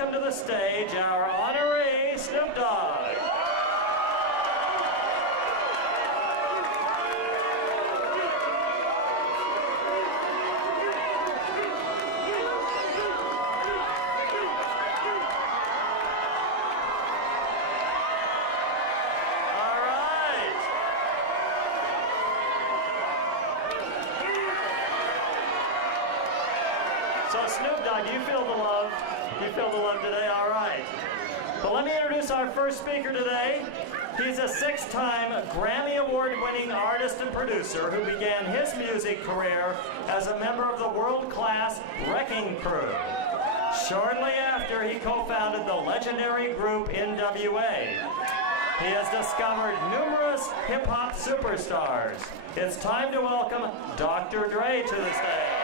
welcome to the stage our honoree, Snoop Dogg. So Snoop Dogg, do you feel the love? You feel the love today? All right. But let me introduce our first speaker today. He's a 6-time Grammy Award-winning artist and producer who began his music career as a member of the world-class Wrecking Crew. Shortly after, he co-founded the legendary group NWA. He has discovered numerous hip-hop superstars. It's time to welcome Dr. Dre to the stage.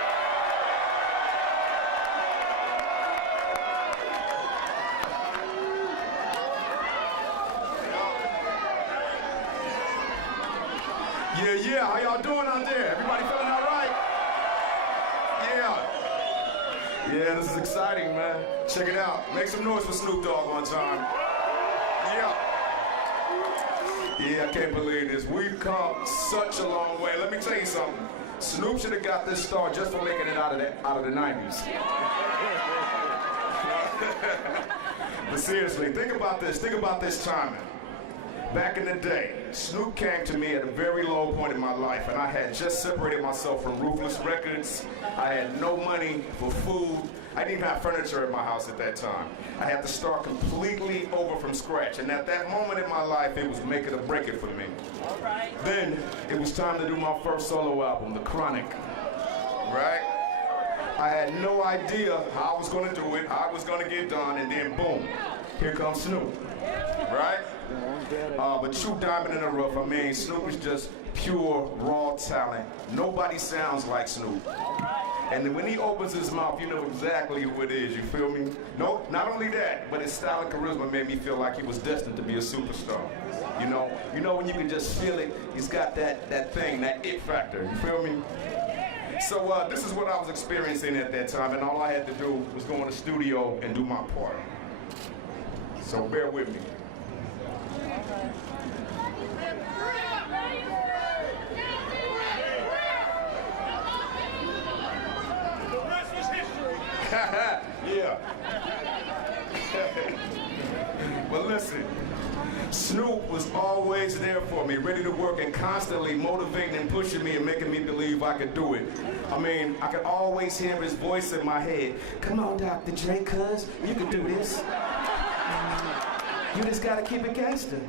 Yeah, how y'all doing out there? Everybody feeling all right? Yeah, this is exciting, man. Check it out. Make some noise for Snoop Dogg one time. Yeah, I can't believe this. We've come such a long way. Let me tell you something. Snoop should have got this star just for making it out of the 90s. But seriously, think about this. Think about this timing. Back in the day, Snoop came to me at a very low point in my life, and I had just separated myself from Ruthless Records. I had no money for food. I didn't even have furniture in my house at that time. I had to start completely over from scratch, and at that moment in my life, it was make it or break it for me. All right. Then, it was time to do my first solo album, The Chronic, right? I had no idea how I was gonna do it, how I was gonna get done, and then boom, here comes Snoop, right? But true diamond in the rough. I mean, Snoop is just pure, raw talent. Nobody sounds like Snoop. And then when he opens his mouth, you know exactly who it is, you feel me? No, not only that, but his style and charisma made me feel like he was destined to be a superstar. You know when you can just feel it, he's got that thing, that it factor, you feel me? So this is what I was experiencing at that time, and all I had to do was go in the studio and do my part. So bear with me. Yeah. But listen, Snoop was always there for me, ready to work and constantly motivating and pushing me and making me believe I could do it. I mean, I could always hear his voice in my head. Come on, Dr. Dre, cuz, you can do this. You just gotta keep it gangster.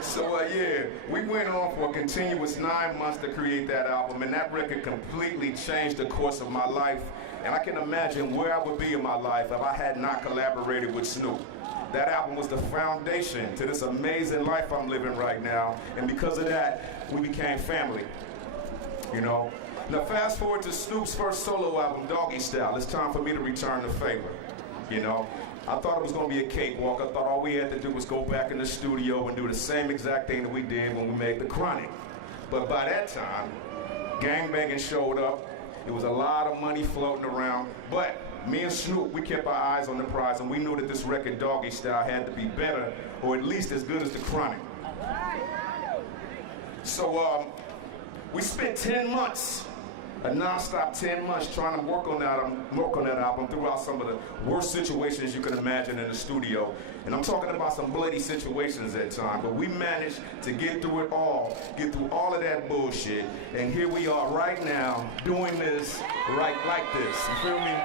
So yeah, we went on for a continuous 9 months to create that album, and that record completely changed the course of my life. And I can imagine where I would be in my life if I had not collaborated with Snoop. That album was the foundation to this amazing life I'm living right now, and because of that, we became family, you know? Now fast forward to Snoop's first solo album, Doggy Style. It's time for me to return the favor, you know? I thought it was gonna be a cakewalk. I thought all we had to do was go back in the studio and do the same exact thing that we did when we made The Chronic. But by that time, gangbanging showed up. There was a lot of money floating around. But me and Snoop, we kept our eyes on the prize, and we knew that this record, Doggy Style, had to be better, or at least as good as The Chronic. So we spent 10 months, a non-stop 10 months trying to work on that album throughout some of the worst situations you can imagine in the studio. And I'm talking about some bloody situations at times, but we managed to get through it all, get through all of that bullshit, and here we are right now doing this right like this, you feel me?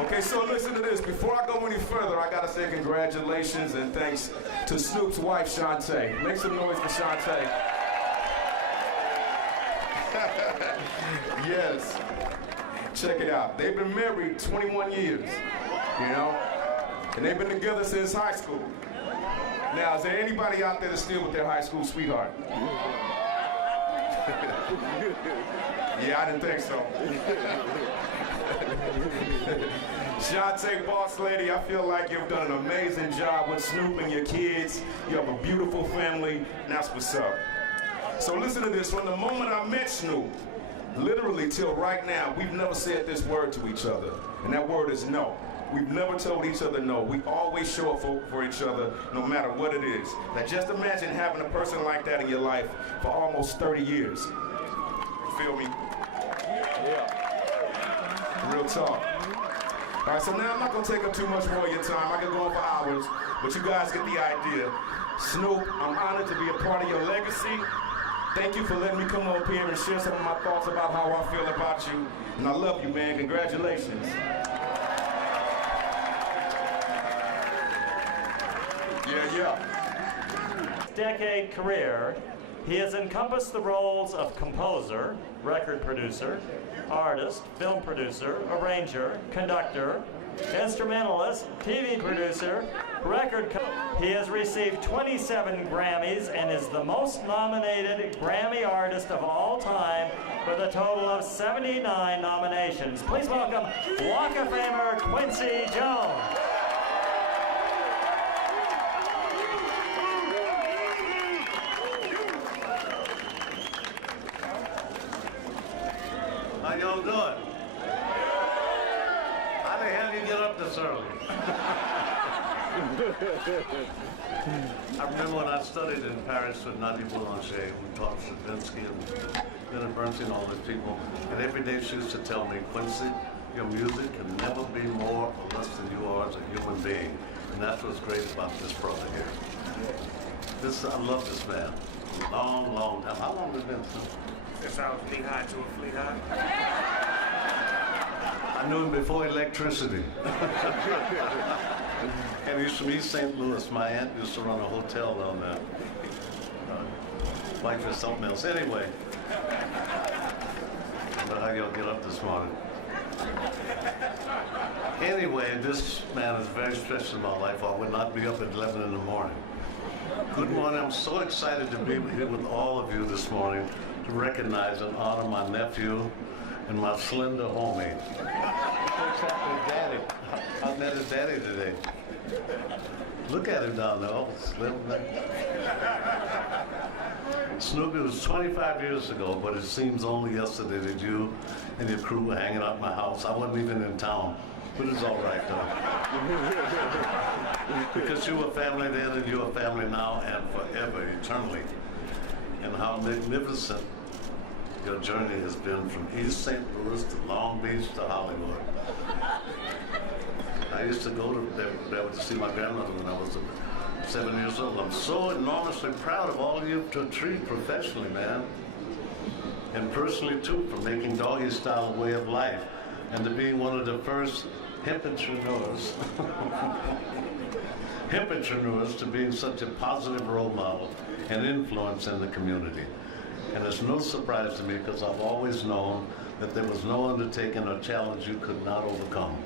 Okay, so listen to this. Before I go any further, I gotta say congratulations and thanks to Snoop's wife, Shantae. Make some noise for Shantae. Yes. Check it out. They've been married 21 years, you know? And they've been together since high school. Now, is there anybody out there that's still with their high school sweetheart? Yeah, I didn't think so. Shantae, boss lady, I feel like you've done an amazing job with Snoop and your kids. You have a beautiful family, and that's what's up. So listen to this. From the moment I met Snoop, literally till right now, we've never said this word to each other, and that word is no. We've never told each other no. We always show up for each other, no matter what it is. Now just imagine having a person like that in your life for almost 30 years. You feel me? Yeah. Real talk. All right, so now I'm not gonna take up too much more of your time. I could go on for hours, but you guys get the idea. Snoop, I'm honored to be a part of your legacy. Thank you for letting me come up here and share some of my thoughts about how I feel about you. And I love you, man. Congratulations. Yeah. Decade career, he has encompassed the roles of composer, record producer, artist, film producer, arranger, conductor, instrumentalist, TV producer, He has received 27 Grammys and is the most nominated Grammy artist of all time with a total of 79 nominations. Please welcome Walk of Famer Quincy Jones. How y'all doing? How the hell you get up this early? I remember when I studied in Paris with Nadia Boulanger, who taught Stravinsky and Leonard Bernstein and all these people, and every day she used to tell me, Quincy, your music can never be more or less than you are as a human being. And that's what's great about this brother here. I love this man. Long, long time. How long has it been since? Since I was flea high to a flea high. I knew him before electricity. And he used to meet St. Louis. My aunt used to run a hotel down there. Wife is something else. Anyway. But how y'all get up this morning? Anyway, this man is very stressed in my life. I would not be up at 11 in the morning. Good morning. I'm so excited to be here with all of you this morning to recognize and honor my nephew and my slender homie. Daddy. I met his daddy today. Look at him down there, all slim. Snoop, it was 25 years ago, but it seems only yesterday that you and your crew were hanging out at my house. I wasn't even in town, but it's all right though. Because you were family then and you're a family now and forever, eternally. And how magnificent your journey has been from East St. Louis to Long Beach to Hollywood. I used to go to there to see my grandmother when I was 7 years old. I'm so enormously proud of all you've achieved professionally, man. And personally, too, for making doggy style a way of life and to being one of the first hemp-entrepreneurs to being such a positive role model and influence in the community. And it's no surprise to me because I've always known that there was no undertaking or challenge you could not overcome.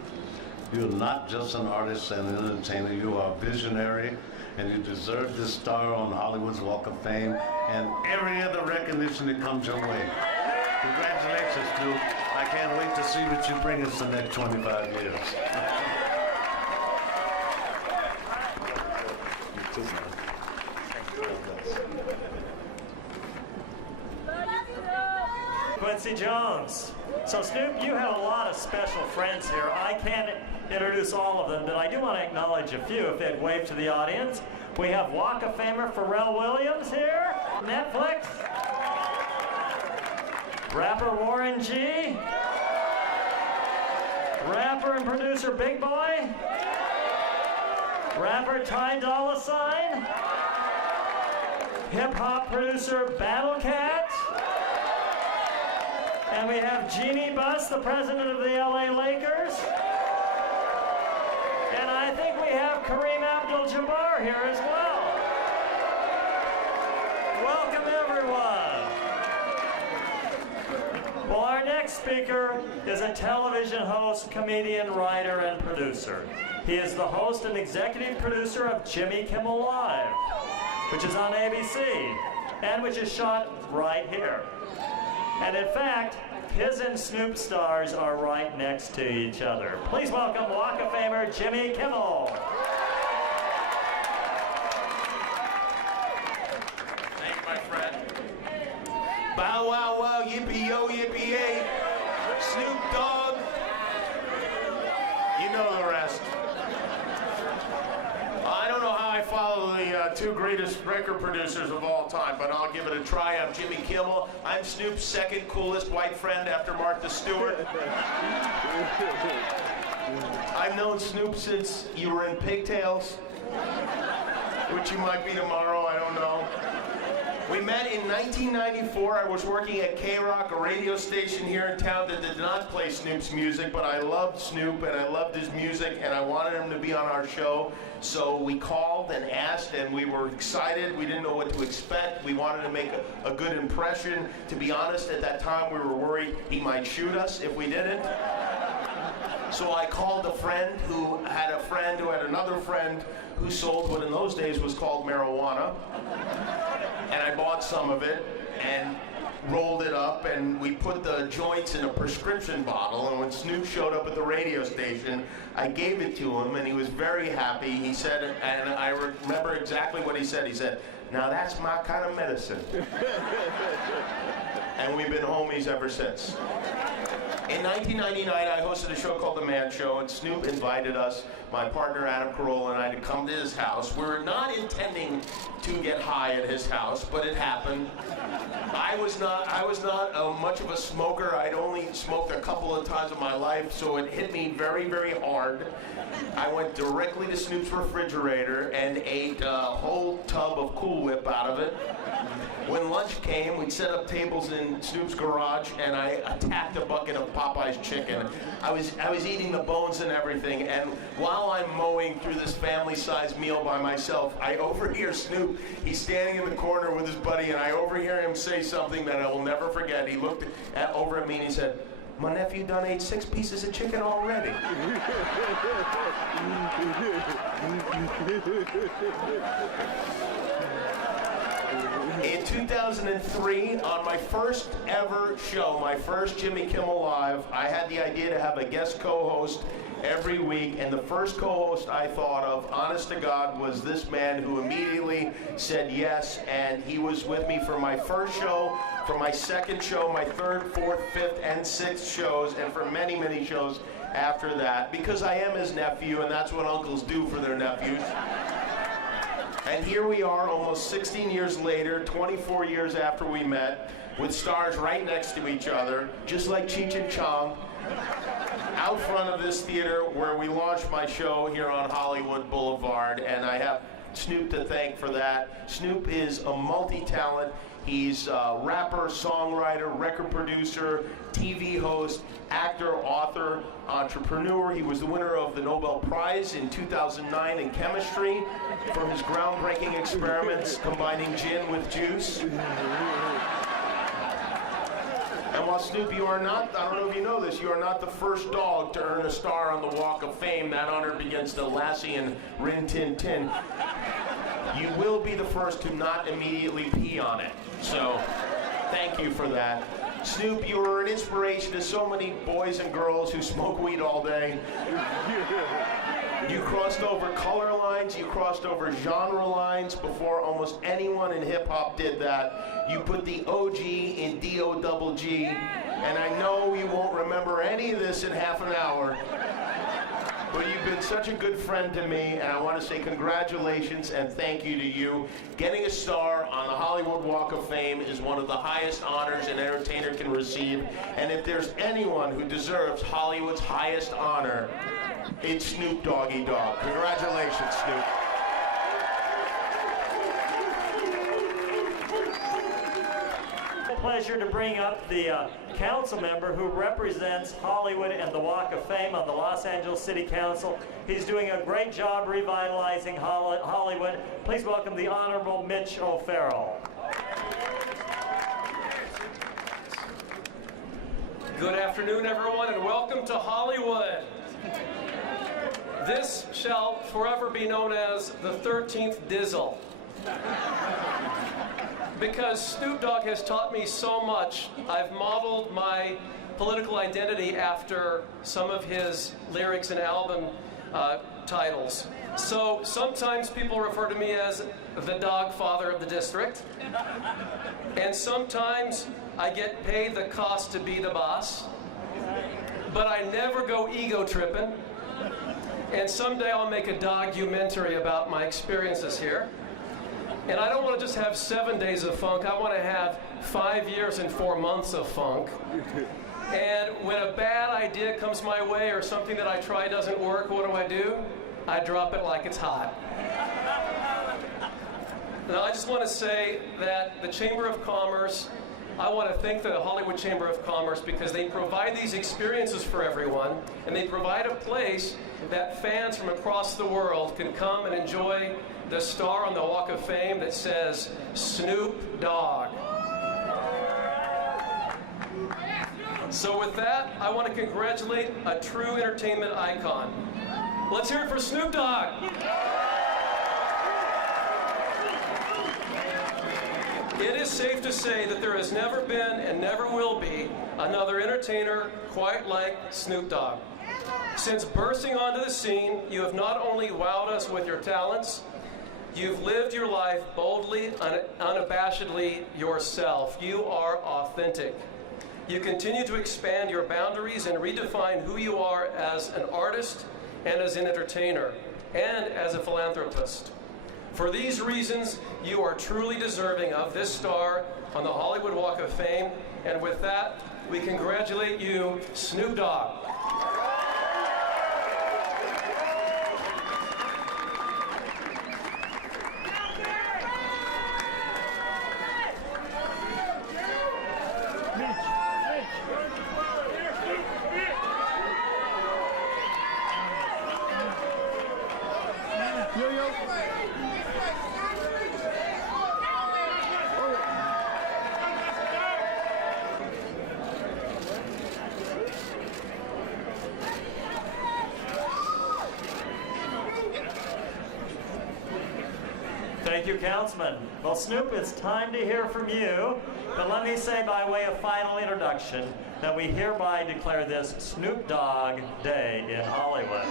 You're not just an artist and an entertainer, you are a visionary, and you deserve this star on Hollywood's Walk of Fame and every other recognition that comes your way. Congratulations, Snoop. I can't wait to see what you bring us the next 25 years. Quincy Jones. So Snoop, you have a lot of special friends here. I can't introduce all of them, but I do want to acknowledge a few if they'd wave to the audience. We have Walk of Famer Pharrell Williams here, Netflix. Rapper Warren G. Rapper and producer Big Boy. Rapper Ty Dolla $ign. Hip-hop producer Battle Cat. And we have Jeannie Buss, the president of the LA Lakers. And I think we have Kareem Abdul-Jabbar here as well. Welcome, everyone. Well, our next speaker is a television host, comedian, writer, and producer. He is the host and executive producer of Jimmy Kimmel Live, which is on ABC, and which is shot right here. And in fact, his and Snoop stars are right next to each other. Please welcome Walk of Famer Jimmy Kimmel. Thank you, my friend. Bow wow wow, yippee yo, yippee yay. Snoop Dogg. You know the rest. I don't know how I follow the two greatest record producers of all time, but I'll give it a try. I'm Jimmy Kimmel. I'm Snoop's second coolest white friend after Martha Stewart. I've known Snoop since you were in pigtails, which you might be tomorrow, I don't know. We met in 1994. I was working at K-Rock, a radio station here in town that did not play Snoop's music, but I loved Snoop and I loved his music and I wanted him to be on our show. So we called and asked and we were excited. We didn't know what to expect. We wanted to make a good impression. To be honest, at that time we were worried he might shoot us if we didn't. So I called a friend who had another friend who sold what in those days was called marijuana. And I bought some of it and rolled it up and we put the joints in a prescription bottle, and when Snoop showed up at the radio station, I gave it to him and he was very happy. He said, and I remember exactly what he said. He said, "Now that's my kind of medicine." And we've been homies ever since. In 1999, I hosted a show called The Man Show, and Snoop invited us, my partner Adam Carolla and I, to come to his house. We were not intending to get high at his house, but it happened. I was not much of a smoker. I'd only smoked a couple of times in my life, so it hit me very, very hard. I went directly to Snoop's refrigerator and ate a whole tub of Cool Whip out of it. When lunch came, we'd set up tables in Snoop's garage, and I attacked a bucket of Popeye's chicken. I was eating the bones and everything, and while I'm mowing through this family-sized meal by myself, I overhear Snoop. He's standing in the corner with his buddy, and I overhear him say something that I will never forget. He looked over at me and he said, "My nephew done ate 6 pieces of chicken already." In 2003, on my first ever show, my first Jimmy Kimmel Live, I had the idea to have a guest co-host every week, and the first co-host I thought of, honest to God, was this man who immediately said yes, and he was with me for my first show, for my second show, my third, fourth, fifth, and sixth shows, and for many, many shows after that, because I am his nephew, and that's what uncles do for their nephews. And here we are almost 16 years later, 24 years after we met, with stars right next to each other, just like Cheech and Chong, out front of this theater where we launched my show here on Hollywood Boulevard, and I have Snoop to thank for that. Snoop is a multi-talent. He's a rapper, songwriter, record producer, TV host, actor, author, entrepreneur. He was the winner of the Nobel Prize in 2009 in chemistry for his groundbreaking experiments combining gin with juice. And while Snoop, you are not, I don't know if you know this, you are not the first dog to earn a star on the Walk of Fame. That honor begins to Lassie and Rin Tin Tin. You will be the first to not immediately pee on it. So, thank you for that. Snoop, you are an inspiration to so many boys and girls who smoke weed all day. You crossed over color lines, you crossed over genre lines before almost anyone in hip-hop did that. You put the OG in DOGG, and I know you won't remember any of this in half an hour. But you've been such a good friend to me, and I want to say congratulations and thank you to you. Getting a star on the Hollywood Walk of Fame is one of the highest honors an entertainer can receive. And if there's anyone who deserves Hollywood's highest honor, it's Snoop Doggy Dogg. Congratulations, Snoop. Pleasure to bring up the council member who represents Hollywood and the Walk of Fame on the Los Angeles City Council. He's doing a great job revitalizing Hollywood. Please welcome the Honorable Mitch O'Farrell. Good afternoon, everyone, and welcome to Hollywood. This shall forever be known as the 13th Dizzle. Because Snoop Dogg has taught me so much, I've modeled my political identity after some of his lyrics and album titles. So sometimes people refer to me as the Dog Father of the District, and sometimes I get paid the cost to be the boss, but I never go ego tripping. And someday I'll make a documentary about my experiences here. And I don't want to just have 7 days of funk. I want to have 5 years and 4 months of funk. And when a bad idea comes my way or something that I try doesn't work, what do? I drop it like it's hot. Now, I just want to say that the Chamber of Commerce, I want to thank the Hollywood Chamber of Commerce because they provide these experiences for everyone, and they provide a place that fans from across the world can come and enjoy the star on the Walk of Fame that says Snoop Dogg. So with that, I want to congratulate a true entertainment icon. Let's hear it for Snoop Dogg. It is safe to say that there has never been and never will be another entertainer quite like Snoop Dogg. Since bursting onto the scene, you have not only wowed us with your talents, you've lived your life boldly, unabashedly yourself. You are authentic. You continue to expand your boundaries and redefine who you are as an artist and as an entertainer and as a philanthropist. For these reasons, you are truly deserving of this star on the Hollywood Walk of Fame. And with that, we congratulate you, Snoop Dogg. Thank you, Councilman. Well, Snoop, it's time to hear from you. But let me say by way of final introduction that we hereby declare this Snoop Dogg Day in Hollywood.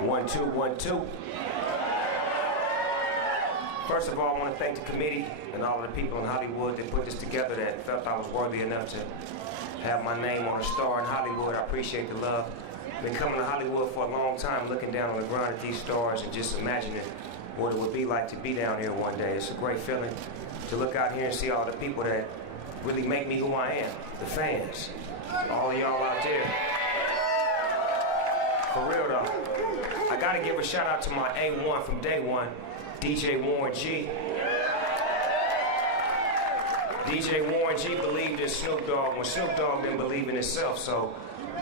1, 2, 1, 2. First of all, I want to thank the committee and all of the people in Hollywood that put this together that felt I was worthy enough to have my name on a star in Hollywood. I appreciate the love. Been coming to Hollywood for a long time, looking down on the ground at these stars and just imagining what it would be like to be down here one day. It's a great feeling to look out here and see all the people that really make me who I am, the fans, all of y'all out there. For real though, I gotta give a shout out to my A1 from day one, DJ Warren G. DJ Warren G believed in Snoop Dogg when Snoop Dogg didn't believe in himself. So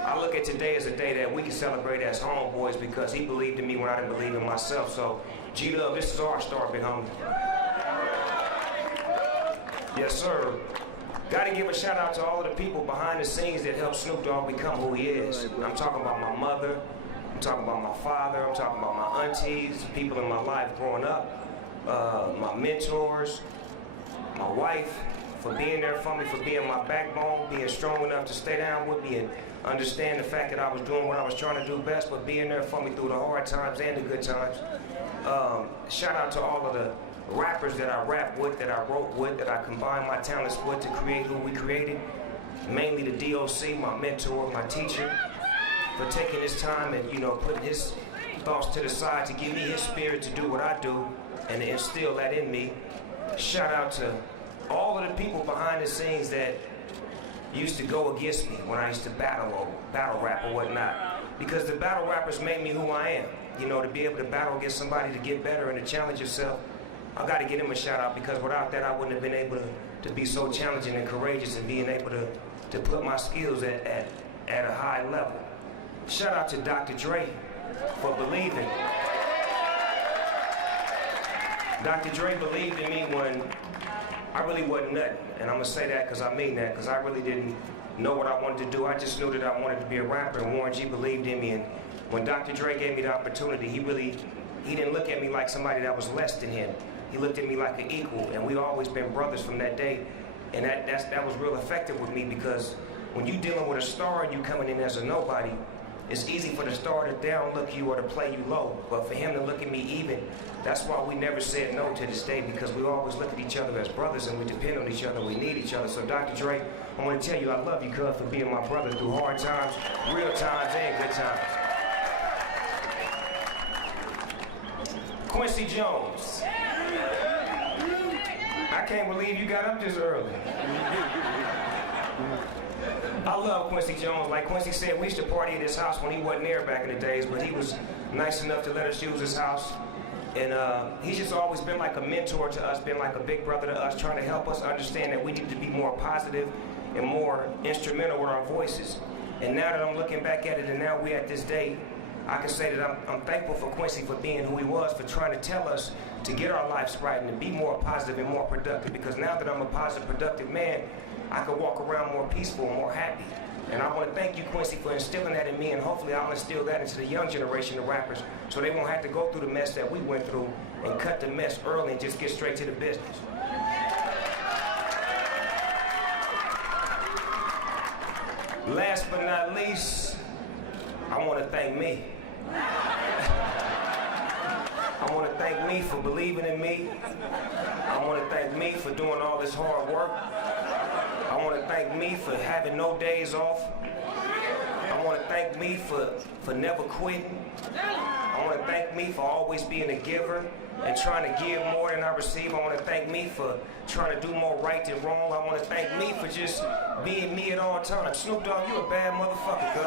I look at today as a day that we can celebrate as homeboys because he believed in me when I didn't believe in myself. So G-Love, this is our star, big homie. Yes, sir. Gotta give a shout out to all of the people behind the scenes that helped Snoop Dogg become who he is. I'm talking about my mother, I'm talking about my father, I'm talking about my aunties, people in my life growing up, my mentors, my wife, for being there for me, for being my backbone, being strong enough to stay down with me and understand the fact that I was doing what I was trying to do best, but being there for me through the hard times and the good times. Shout out to all of the rappers that I rap with, that I wrote with, that I combined my talents with to create who we created. Mainly the DOC, my mentor, my teacher, for taking his time and, you know, putting his thoughts to the side to give me his spirit to do what I do and to instill that in me. Shout out to all of the people behind the scenes that used to go against me when I used to battle rap or whatnot. Because the battle rappers made me who I am. You know, to be able to battle against somebody to get better and to challenge yourself, I got to give him a shout out because without that I wouldn't have been able to be so challenging and courageous and being able to put my skills at a high level. Shout out to Dr. Dre for believing. Dr. Dre believed in me when I really wasn't nothing. And I'm gonna say that because I mean that, because I really didn't know what I wanted to do. I just knew that I wanted to be a rapper, and Warren G believed in me. And when Dr. Dre gave me the opportunity, he didn't look at me like somebody that was less than him. He looked at me like an equal, and we always been brothers from that day. And that was real effective with me because when you dealing with a star and you coming in as a nobody, it's easy for the star to downlook you or to play you low, but for him to look at me even, that's why we never said no to this day, because we always look at each other as brothers and we depend on each other, we need each other. So Dr. Dre, I want to tell you I love you, cuz, for being my brother through hard times, real times, and good times. Quincy Jones. I can't believe you got up this early. I love Quincy Jones. Like Quincy said, we used to party at his house when he wasn't there back in the days, but he was nice enough to let us use his house. And he's just always been like a mentor to us, been like a big brother to us, trying to help us understand that we need to be more positive and more instrumental with our voices. And now that I'm looking back at it, and now we're at this day, I can say that I'm thankful for Quincy for being who he was, for trying to tell us to get our lives right and to be more positive and more productive. Because now that I'm a positive, productive man, I can walk around more peaceful, more happy. And I want to thank you, Quincy, for instilling that in me, and hopefully I'll instill that into the young generation of rappers so they won't have to go through the mess that we went through and cut the mess early and just get straight to the business. Last but not least, I want to thank me. I want to thank me for believing in me. I want to thank me for doing all this hard work. I want to thank me for having no days off. I want to thank me for never quitting. I want to thank me for always being a giver and trying to give more than I receive. I want to thank me for trying to do more right than wrong. I want to thank me for just being me at all times. Snoop Dogg, you a bad motherfucker, cuz.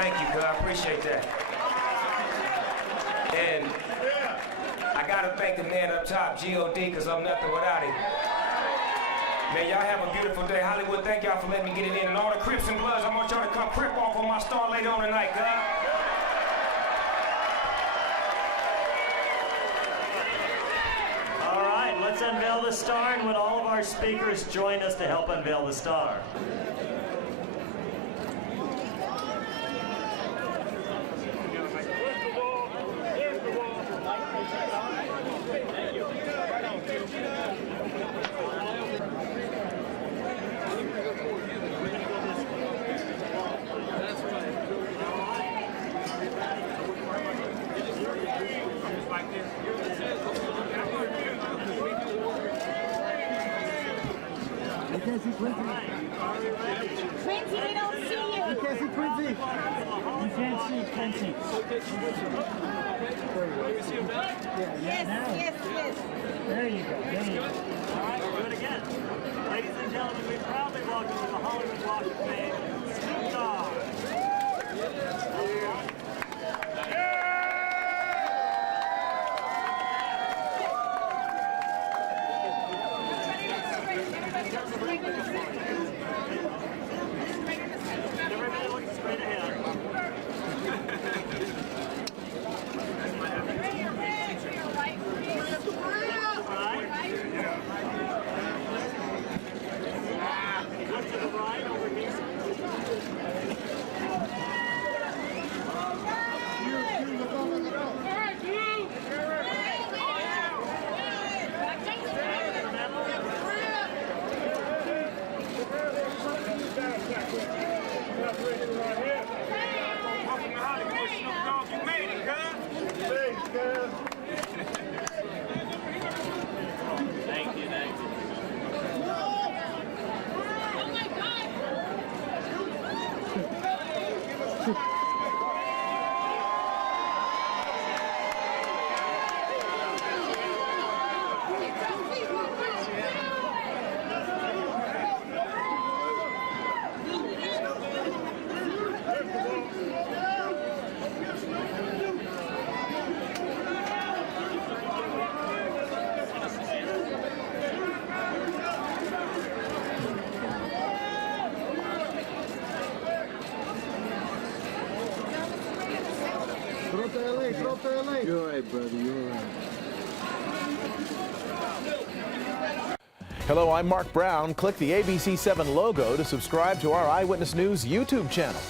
Thank you, cuz. I appreciate that. And I gotta thank the man up top, G.O.D., because I'm nothing without him. Man, y'all have a beautiful day. Hollywood, thank y'all for letting me get it in. And all the Crips and Bloods, I want y'all to come crip off on my star later on tonight, guys. All right, let's unveil the star, and would all of our speakers join us to help unveil the star? Quincy, we don't see you. You can't see Quincy. You can't see Quincy. Yes, yes, yes. There you go. There you go. All right, we'll do it again. Ladies and gentlemen, we proudly welcome to the Hollywood Walk of Fame, Snoop Dogg. Everybody look straight ahead. Look to the right over here. Throw up to LA. You're all right, brother. You're all right. Hello, I'm Mark Brown. Click the ABC7 logo to subscribe to our Eyewitness News YouTube channel.